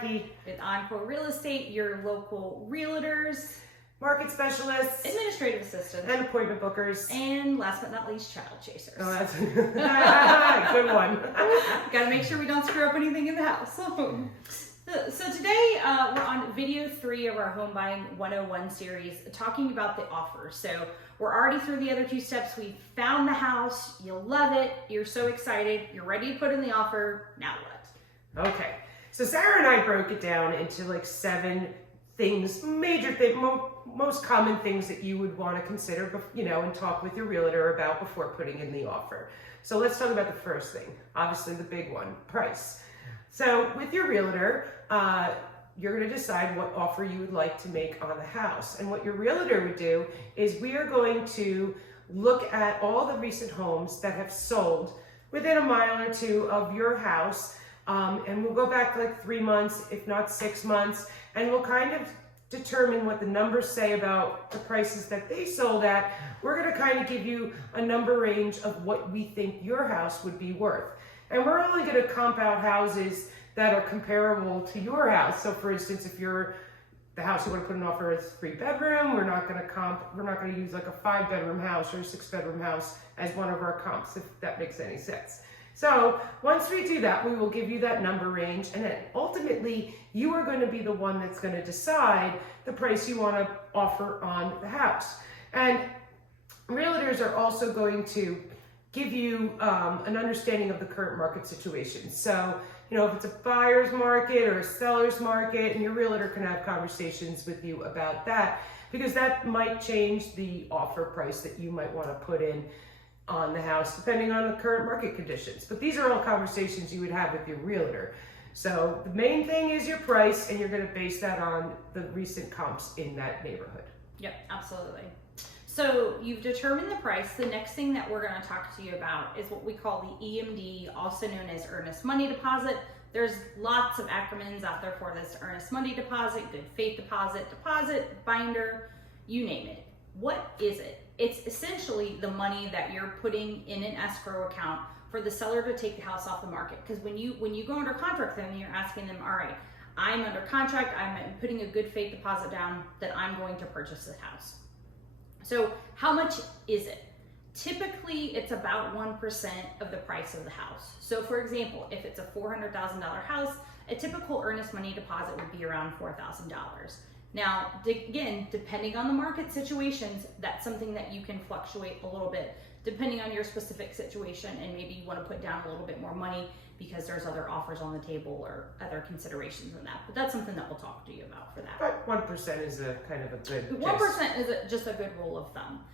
Jackie. With Encore Real Estate, your local realtors, Market specialists, administrative assistants, and appointment bookers. and last but not least, child chasers. Oh, that's a good one. Got to make sure we don't screw up anything in the house. So today we're on video 3 of our Home Buying 101 series, talking about the offer. So we're already through the other 2 steps. We found the house, you love it, you're so excited, you're ready to put in the offer. Now what? Okay, so Sarah and I broke it down into like 7 things, major things, most common things that you would want to consider, and talk with your realtor about before putting in the offer. So let's talk about the first thing, obviously the big one, price. So with your realtor, you're going to decide what offer you would like to make on the house. And what your realtor would do is we are going to look at all the recent homes that have sold within a mile or 2 of your house. And we'll go back like 3 months, if not 6 months, and we'll kind of determine what the numbers say about the prices that they sold at. We're going to kind of give you a number range of what we think your house would be worth. And we're only going to comp out houses that are comparable to your house. So for instance, if the house you want to put an offer is 3-bedroom, we're not going to use like a 5-bedroom house or a 6-bedroom house as one of our comps, if that makes any sense. So once we do that, we will give you that number range, and then ultimately you are going to be the one that's going to decide the price you want to offer on the house. And realtors are also going to give you an understanding of the current market situation. So, if it's a buyer's market or a seller's market, and your realtor can have conversations with you about that, because that might change the offer price that you might want to put in on the house, depending on the current market conditions. But these are all conversations you would have with your realtor. So the main thing is your price, and you're going to base that on the recent comps in that neighborhood. Yep, absolutely. So you've determined the price. The next thing that we're going to talk to you about is what we call the EMD, also known as Earnest Money Deposit. There's lots of acronyms out there for this: Earnest Money Deposit, Good Faith Deposit, Deposit, Binder, you name it. What is it? It's essentially the money that you're putting in an escrow account for the seller to take the house off the market. Because when you go under contract with them, you're asking them, all right, I'm under contract, I'm putting a good faith deposit down that I'm going to purchase this house. So how much is it? Typically, it's about 1% of the price of the house. So for example, if it's a $400,000 house, a typical earnest money deposit would be around $4,000. Now, again, depending on the market situations, that's something that you can fluctuate a little bit depending on your specific situation, and maybe you want to put down a little bit more money because there's other offers on the table or other considerations in that. But that's something that we'll talk to you about for that. But 1% is a kind of a good 1% is just a good rule of thumb.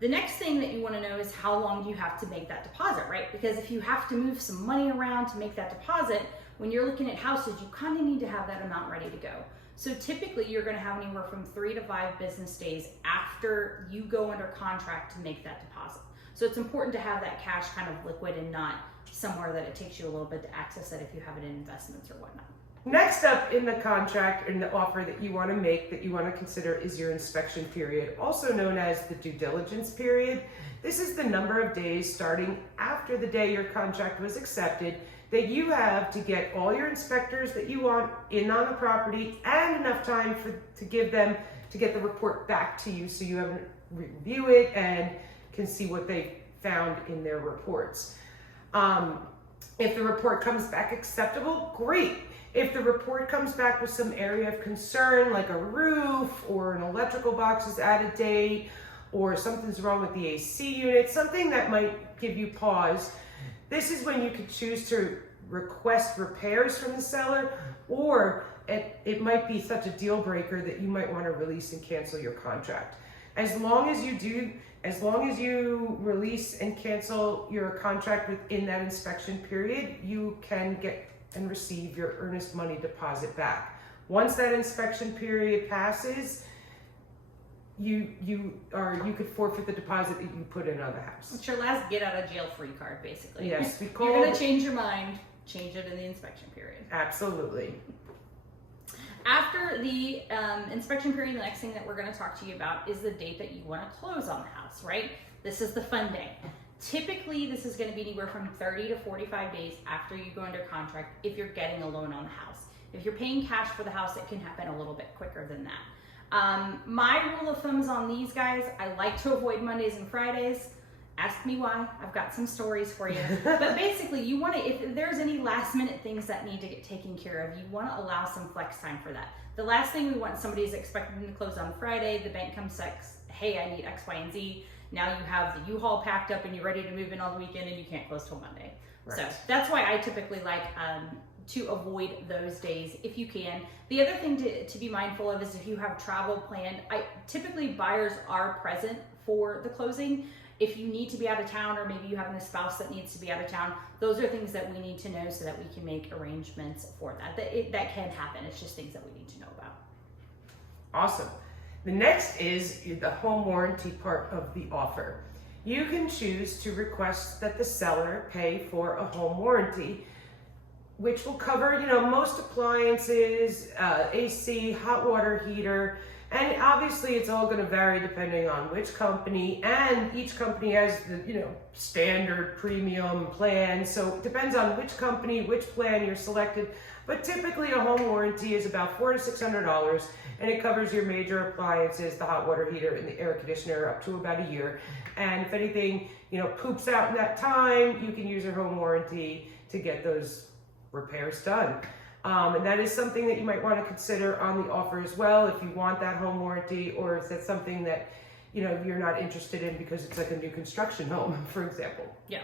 The next thing that you want to know is how long do you have to make that deposit, right? Because if you have to move some money around to make that deposit, when you're looking at houses, you kind of need to have that amount ready to go. So typically you're going to have anywhere from 3 to 5 business days after you go under contract to make that deposit. So it's important to have that cash kind of liquid and not somewhere that it takes you a little bit to access it if you have it in investments or whatnot. Next up in the contract, in the offer that you want to make, that you want to consider, is your inspection period, also known as the due diligence period. This is the number of days starting after the day your contract was accepted that you have to get all your inspectors that you want in on the property, and enough time to get the report back to you so you have review it and can see what they found in their reports. If the report comes back acceptable, great. If the report comes back with some area of concern, like a roof or an electrical box is out of date, or something's wrong with the AC unit, something that might give you pause, this is when you could choose to request repairs from the seller, or it might be such a deal breaker that you might want to release and cancel your contract. As long as you release and cancel your contract within that inspection period, you can get and receive your earnest money deposit back. Once that inspection period passes, you could forfeit the deposit that you put in on the house. It's your last get out of jail free card, basically. Yes, you're going to change your mind, change it in the inspection period. Absolutely. After the inspection period, the next thing that we're going to talk to you about is the date that you want to close on the house, right? This is the fun day. Typically, this is going to be anywhere from 30 to 45 days after you go under contract if you're getting a loan on the house. If you're paying cash for the house, it can happen a little bit quicker than that. My rule of thumb is on these guys. I like to avoid Mondays and Fridays. Ask me why. I've got some stories for you. But basically, you want to, if there's any last minute things that need to get taken care of, you want to allow some flex time for that. The last thing we want, somebody's expecting to close on Friday, the bank comes says, hey, I need X, Y, and Z. Now you have the U-Haul packed up and you're ready to move in on the weekend and you can't close till Monday. Right. So that's why I typically like to avoid those days if you can. The other thing to be mindful of is if you have travel planned, typically buyers are present for the closing. If you need to be out of town, or maybe you have a spouse that needs to be out of town, those are things that we need to know so that we can make arrangements for that. That can happen. It's just things that we need to know about. Awesome. The next is the home warranty part of the offer. You can choose to request that the seller pay for a home warranty, which will cover, most appliances, AC, hot water heater, and obviously it's all going to vary depending on which company, and each company has the, standard premium plan. So it depends on which company, which plan you're selected. But typically a home warranty is about $400 to $600, and it covers your major appliances, the hot water heater and the air conditioner, up to about a year. And if anything, poops out in that time, you can use your home warranty to get those repairs done. And that is something that you might want to consider on the offer as well, if you want that home warranty, or is that something that you're not interested in because it's like a new construction home, for example. Yeah.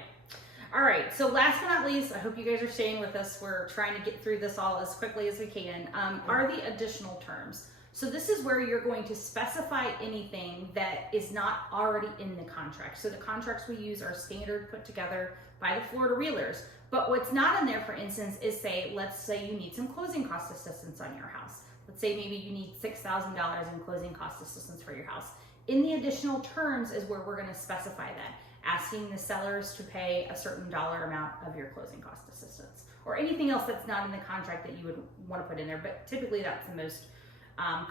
All right, so last but not least, I hope you guys are staying with us. We're trying to get through this all as quickly as we can, are the additional terms. So this is where you're going to specify anything that is not already in the contract. So the contracts we use are standard, put together by the Florida Realtors. But what's not in there, for instance, is let's say you need some closing cost assistance on your house. Let's say maybe you need $6,000 in closing cost assistance for your house. In the additional terms is where we're going to specify that, asking the sellers to pay a certain dollar amount of your closing cost assistance, or anything else that's not in the contract that you would want to put in there. But typically that's the most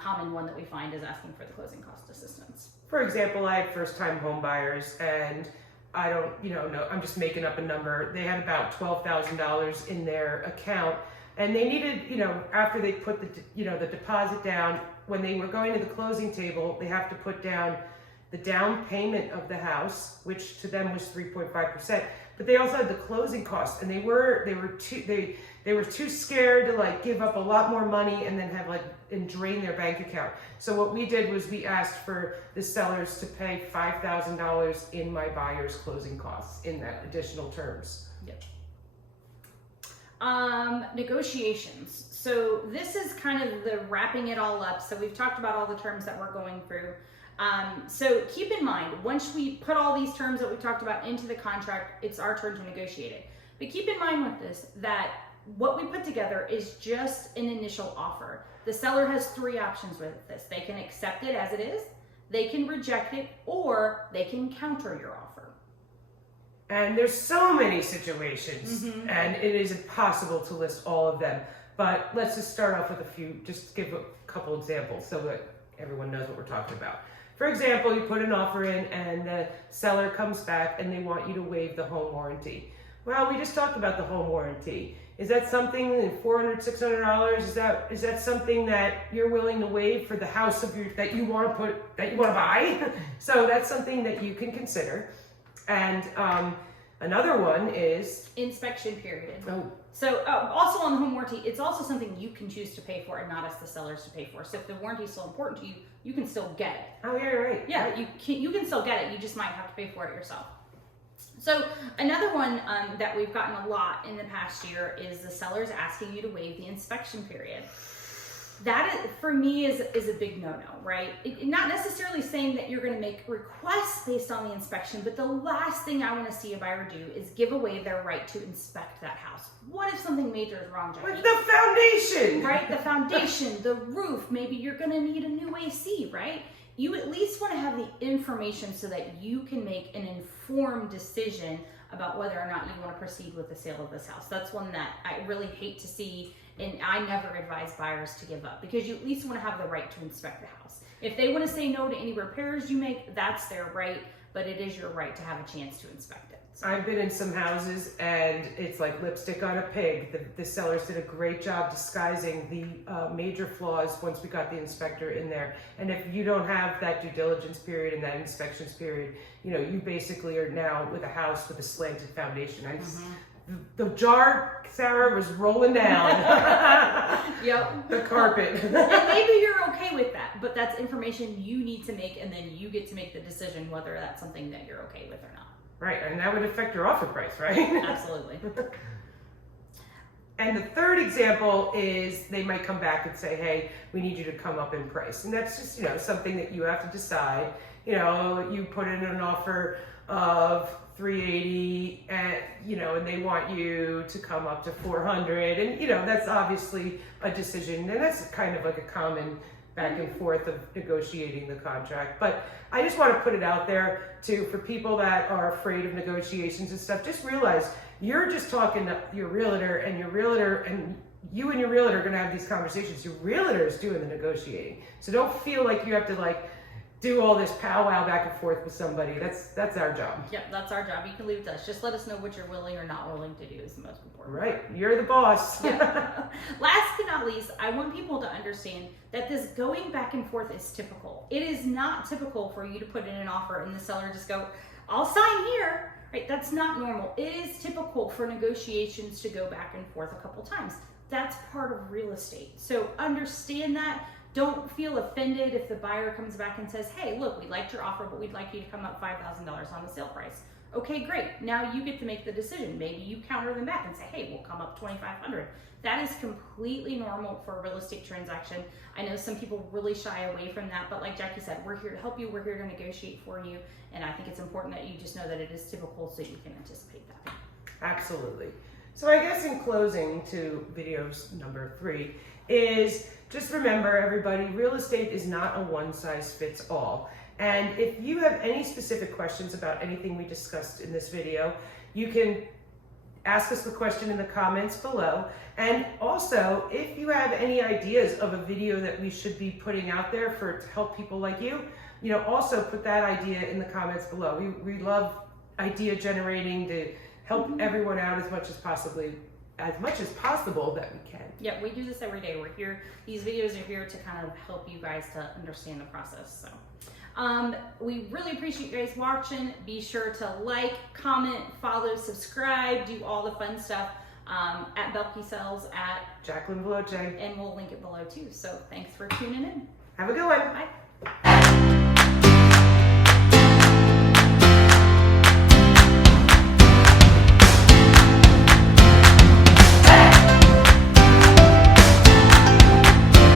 common one that we find, is asking for the closing cost assistance. For example, I had first-time home buyers, and I don't, no, I'm just making up a number. They had about $12,000 in their account, and they needed, after they put the deposit down, when they were going to the closing table, they have to put down the down payment of the house, which to them was 3.5%. But they also had the closing costs, and they were too scared to give up a lot more money and then and drain their bank account. So what we did was we asked for the sellers to pay $5,000 in my buyer's closing costs in that additional terms. Yep. Negotiations. So this is kind of the wrapping it all up. So we've talked about all the terms that we're going through. So keep in mind, once we put all these terms that we talked about into the contract, it's our turn to negotiate it. But keep in mind with this, that what we put together is just an initial offer. The seller has three options with this. They can accept it as it is, they can reject it, or they can counter your offer. And there's so many situations, and it is impossible to list all of them. But let's just start off with a few, just give a couple examples so that everyone knows what we're talking about. For example, you put an offer in and the seller comes back and they want you to waive the home warranty. Well, we just talked about the home warranty. Is that something, $400, $600? Is that something that you're willing to waive for the house that you want to buy? So that's something that you can consider. And another one is inspection period. Oh. So also on the home warranty, it's also something you can choose to pay for and not ask the sellers to pay for. So if the warranty is still important to you, you can still get it. Oh, yeah, you're right. Yeah, you can still get it. You just might have to pay for it yourself. So another one that we've gotten a lot in the past year is the sellers asking you to waive the inspection period. That is, for me, is a big no-no, right? Not necessarily saying that you're going to make requests based on the inspection, but the last thing I want to see a buyer do is give away their right to inspect that house. What if something major is wrong, Jackie? Like the foundation! Right, the foundation, the roof, maybe you're going to need a new AC, right? You at least want to have the information so that you can make an informed decision about whether or not you want to proceed with the sale of this house. That's one that I really hate to see, and I never advise buyers to give up, because you at least want to have the right to inspect the house. If they want to say no to any repairs you make, that's their right, but it is your right to have a chance to inspect it. So. I've been in some houses and it's like lipstick on a pig. The sellers did a great job disguising the major flaws once we got the inspector in there. And if you don't have that due diligence period and that inspections period, you know, you basically are now with a house with a slanted foundation. The jar, Sarah, was rolling down. Yep. The carpet. And maybe you're okay with that, but that's information you need to make, and then you get to make the decision whether that's something that you're okay with or not. Right, and that would affect your offer price, right? Absolutely. And the third example is they might come back and say, hey, we need you to come up in price. And that's just, you know, something that you have to decide. You know, you put in an offer of $380 and, you know, and they want you to come up to $400. And, you know, that's obviously a decision. And that's kind of like a common back and forth of negotiating the contract. But I just want to put it out there too, for people that are afraid of negotiations and stuff, just realize you're just talking to your realtor, and your realtor and you and your realtor are going to have these conversations. Your realtor is doing the negotiating. So don't feel like you have to like do all this powwow back and forth with somebody. That's our job. Yep, that's our job. You can leave it to us. Just let us know what you're willing or not willing to do is the most important. Right. You're the boss. Yeah. Last but not least, I want people to understand that this going back and forth is typical. It is not typical for you to put in an offer and the seller just go, I'll sign here. Right? That's not normal. It is typical for negotiations to go back and forth a couple times. That's part of real estate. So understand that. Don't feel offended if the buyer comes back and says, hey, look, we liked your offer, but we'd like you to come up $5,000 on the sale price. Okay, great. Now you get to make the decision. Maybe you counter them back and say, hey, we'll come up $2,500. That is completely normal for a real estate transaction. I know some people really shy away from that, but like Jackie said, we're here to help you. We're here to negotiate for you. And I think it's important that you just know that it is typical so you can anticipate that. Absolutely. So I guess in closing to videos number 3 is just remember, everybody, real estate is not a one-size-fits-all. And if you have any specific questions about anything we discussed in this video, you can ask us the question in the comments below. And also, if you have any ideas of a video that we should be putting out there to help people like you, you know, also put that idea in the comments below. We love idea generating to help everyone out as much as possible that we can. Yeah, we do this every day. We're here. These videos are here to kind of help you guys to understand the process. So we really appreciate you guys watching. Be sure to like, comment, follow, subscribe, do all the fun stuff at Belkey Sells, at Jacqueline Veloce. and we'll link it below too. So thanks for tuning in. Have a good one. Bye.